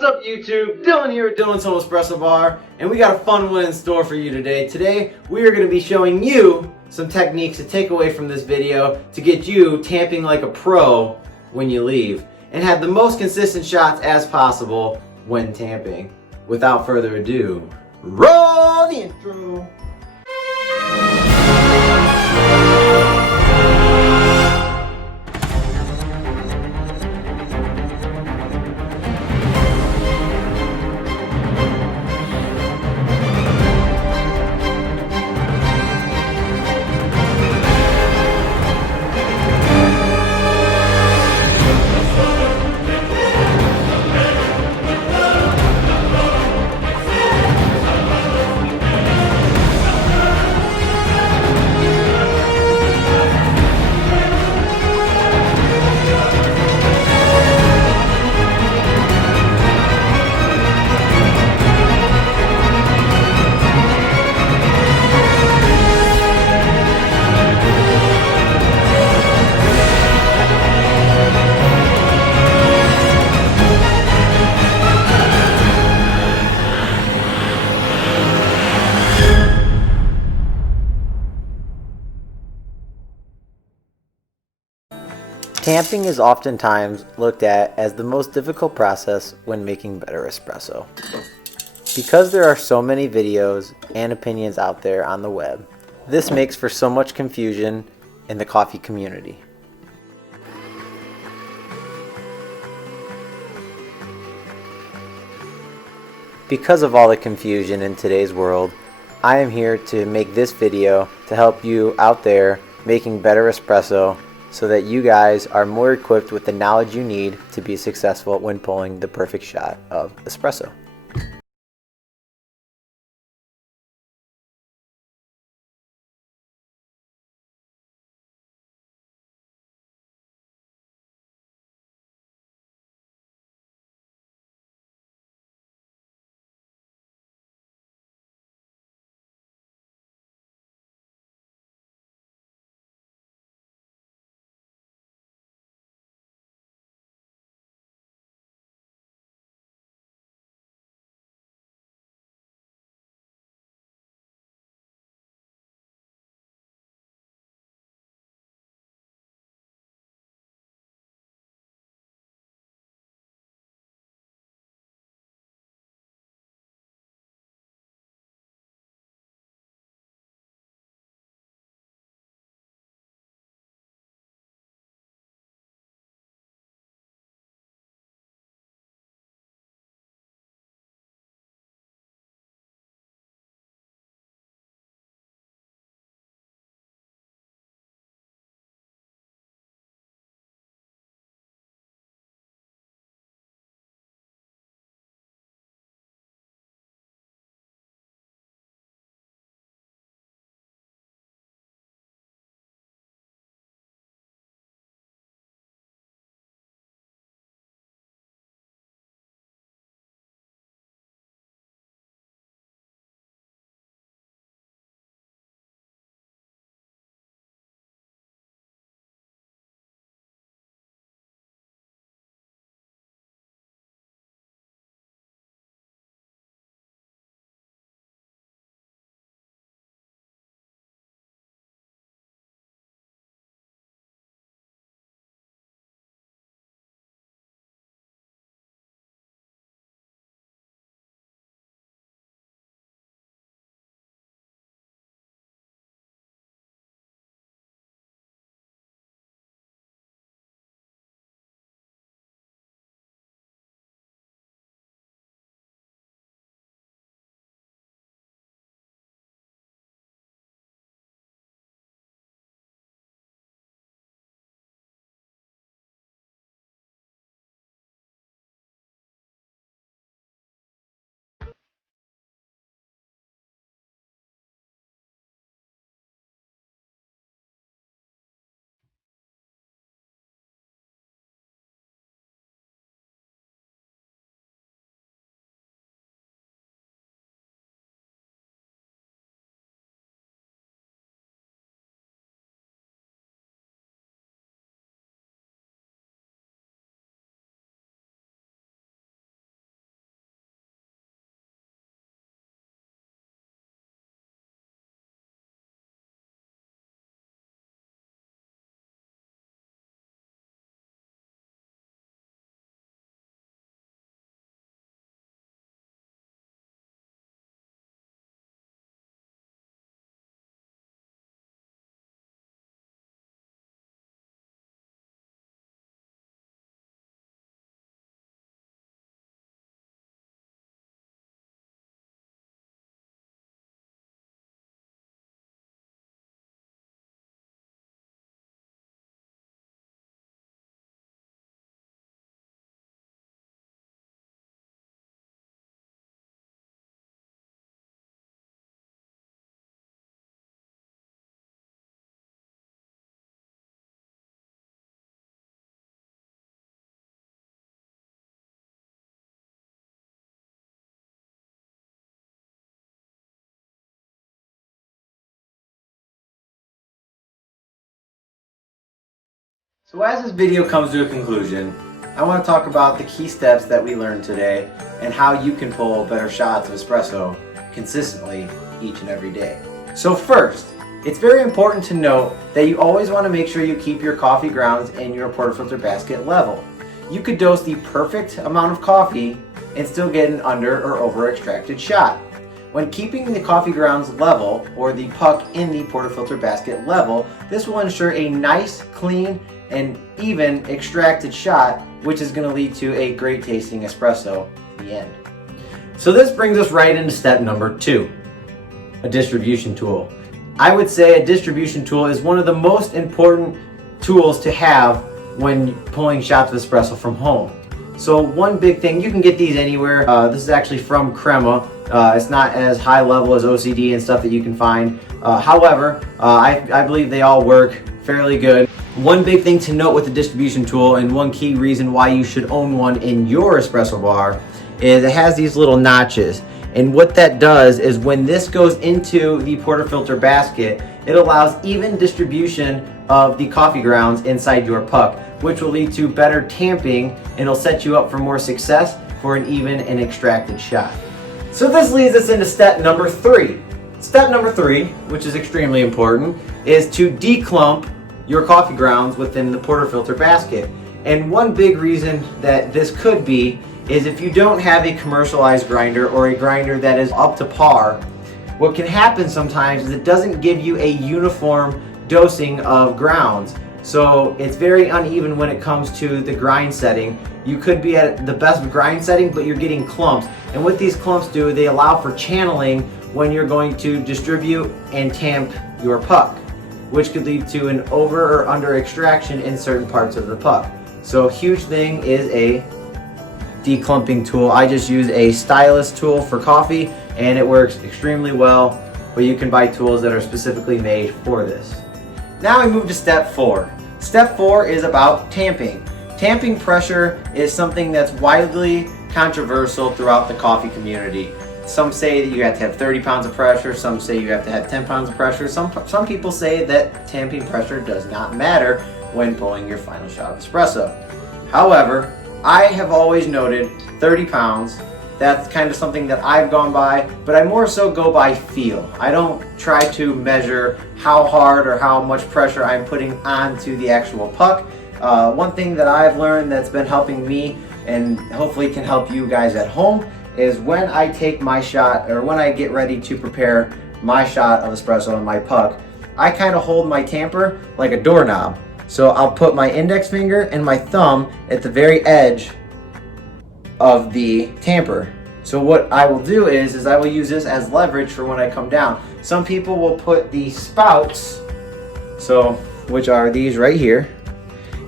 What's up YouTube? Dylan here at Dylan's Home Espresso Bar, and we got a fun one in store for you today. Today we are going to be showing you some techniques to take away from this video to get you tamping like a pro when you leave and have the most consistent shots as possible when tamping. Without further ado, roll the intro! Tamping is oftentimes looked at as the most difficult process when making better espresso. Because there are so many videos and opinions out there on the web, this makes for so much confusion in the coffee community. Because of all the confusion in today's world, I am here to make this video to help you out there making better espresso so that you guys are more equipped with the knowledge you need to be successful when pulling the perfect shot of espresso. So as this video comes to a conclusion, I want to talk about the key steps that we learned today and how you can pull better shots of espresso consistently each and every day. So first, it's very important to note that you always want to make sure you keep your coffee grounds in your portafilter basket level. You could dose the perfect amount of coffee and still get an under or over extracted shot. When keeping the coffee grounds level, or the puck in the portafilter basket level, this will ensure a nice, clean, and even extracted shot, which is going to lead to a great tasting espresso in the end. So this brings us right into step number 2, a distribution tool. I would say a distribution tool is one of the most important tools to have when pulling shots of espresso from home. So one big thing, you can get these anywhere. This is actually from Crema. It's not as high level as OCD and stuff that you can find. However, I believe they all work fairly good. One big thing to note with the distribution tool, and one key reason why you should own one in your espresso bar, is it has these little notches. And what that does is when this goes into the portafilter basket, it allows even distribution of the coffee grounds inside your puck, which will lead to better tamping and it'll set you up for more success for an even and extracted shot. So this leads us into step number 3. Step number 3, which is extremely important, is to declump your coffee grounds within the portafilter basket. And one big reason that this could be is if you don't have a commercialized grinder or a grinder that is up to par, what can happen sometimes is it doesn't give you a uniform dosing of grounds. So it's very uneven when it comes to the grind setting. You could be at the best grind setting, but you're getting clumps. And what these clumps do, they allow for channeling when you're going to distribute and tamp your puck, which could lead to an over or under extraction in certain parts of the puck. So a huge thing is a declumping tool. I just use a stylus tool for coffee and it works extremely well, but you can buy tools that are specifically made for this. Now we move to step 4. Step 4 is about tamping. Tamping pressure is something that's widely controversial throughout the coffee community. Some say that you have to have 30 pounds of pressure, some say you have to have 10 pounds of pressure. Some people say that tamping pressure does not matter when pulling your final shot of espresso. However, I have always noted 30 pounds. That's kind of something that I've gone by, but I more so go by feel. I don't try to measure how hard or how much pressure I'm putting onto the actual puck. One thing that I've learned that's been helping me and hopefully can help you guys at home is when I take my shot, or when I get ready to prepare my shot of espresso in my puck, I kind of hold my tamper like a doorknob. So I'll put my index finger and my thumb at the very edge of the tamper. So what I will do is I will use this as leverage for when I come down. Some people will put the spouts, which are these right here,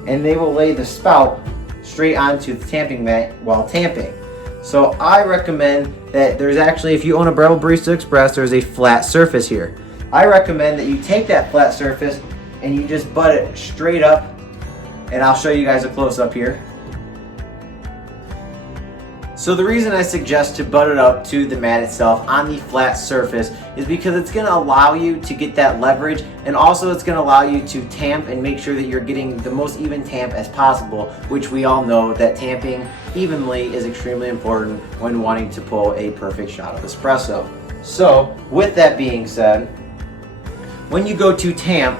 and they will lay the spout straight onto the tamping mat while tamping. So I recommend that there's actually, if you own a Breville Barista Express, there's a flat surface here. I recommend that you take that flat surface and you just butt it straight up, and I'll show you guys a close-up here. So the reason I suggest to butt it up to the mat itself on the flat surface is because it's going to allow you to get that leverage, and also it's going to allow you to tamp and make sure that you're getting the most even tamp as possible, which we all know that tamping evenly is extremely important when wanting to pull a perfect shot of espresso. So with that being said, when you go to tamp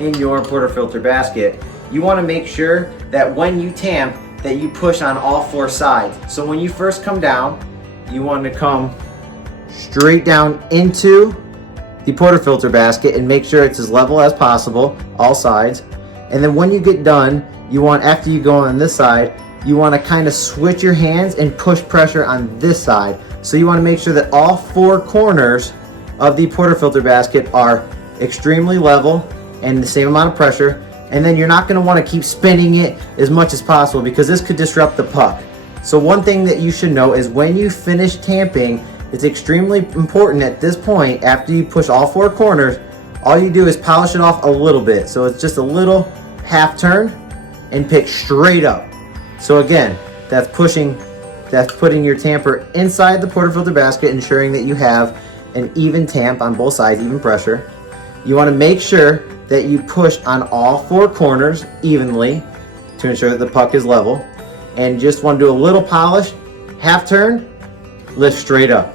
in your portafilter basket, you want to make sure that when you tamp that you push on all 4 sides. So when you first come down, you want to come straight down into the portafilter basket and make sure it's as level as possible, all sides. And then when you get done, you want, after you go on this side, you want to kind of switch your hands and push pressure on this side. So you want to make sure that all 4 corners of the portafilter basket are extremely level and the same amount of pressure. And then you're not going to want to keep spinning it as much as possible because this could disrupt the puck. So one thing that you should know is when you finish tamping, it's extremely important at this point, after you push all 4 corners, all you do is polish it off a little bit. So it's just a little half turn and pick straight up. So again, that's putting your tamper inside the portafilter basket, ensuring that you have an even tamp on both sides, even pressure. You want to make sure that you push on all four corners evenly to ensure that the puck is level. And just want to do a little polish, half turn, lift straight up.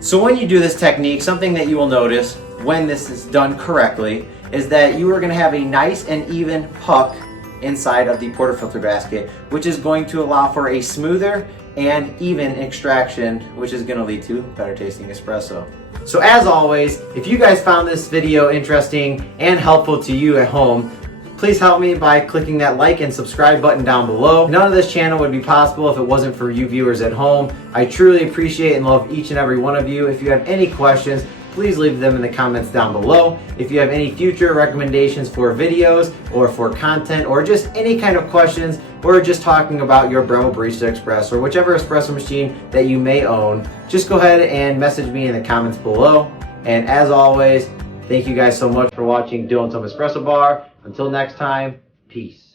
So when you do this technique, something that you will notice when this is done correctly is that you are going to have a nice and even puck inside of the portafilter basket, which is going to allow for a smoother and even extraction, which is going to lead to better tasting espresso. So as always, if you guys found this video interesting and helpful to you at home, please help me by clicking that like and subscribe button down below. None of this channel would be possible if it wasn't for you viewers at home. I truly appreciate and love each and every one of you. If you have any questions, please leave them in the comments down below. If you have any future recommendations for videos or for content or just any kind of questions or just talking about your Breville Barista Express or whichever espresso machine that you may own, just go ahead and message me in the comments below. And as always, thank you guys so much for watching Doing Some Espresso Bar. Until next time, peace.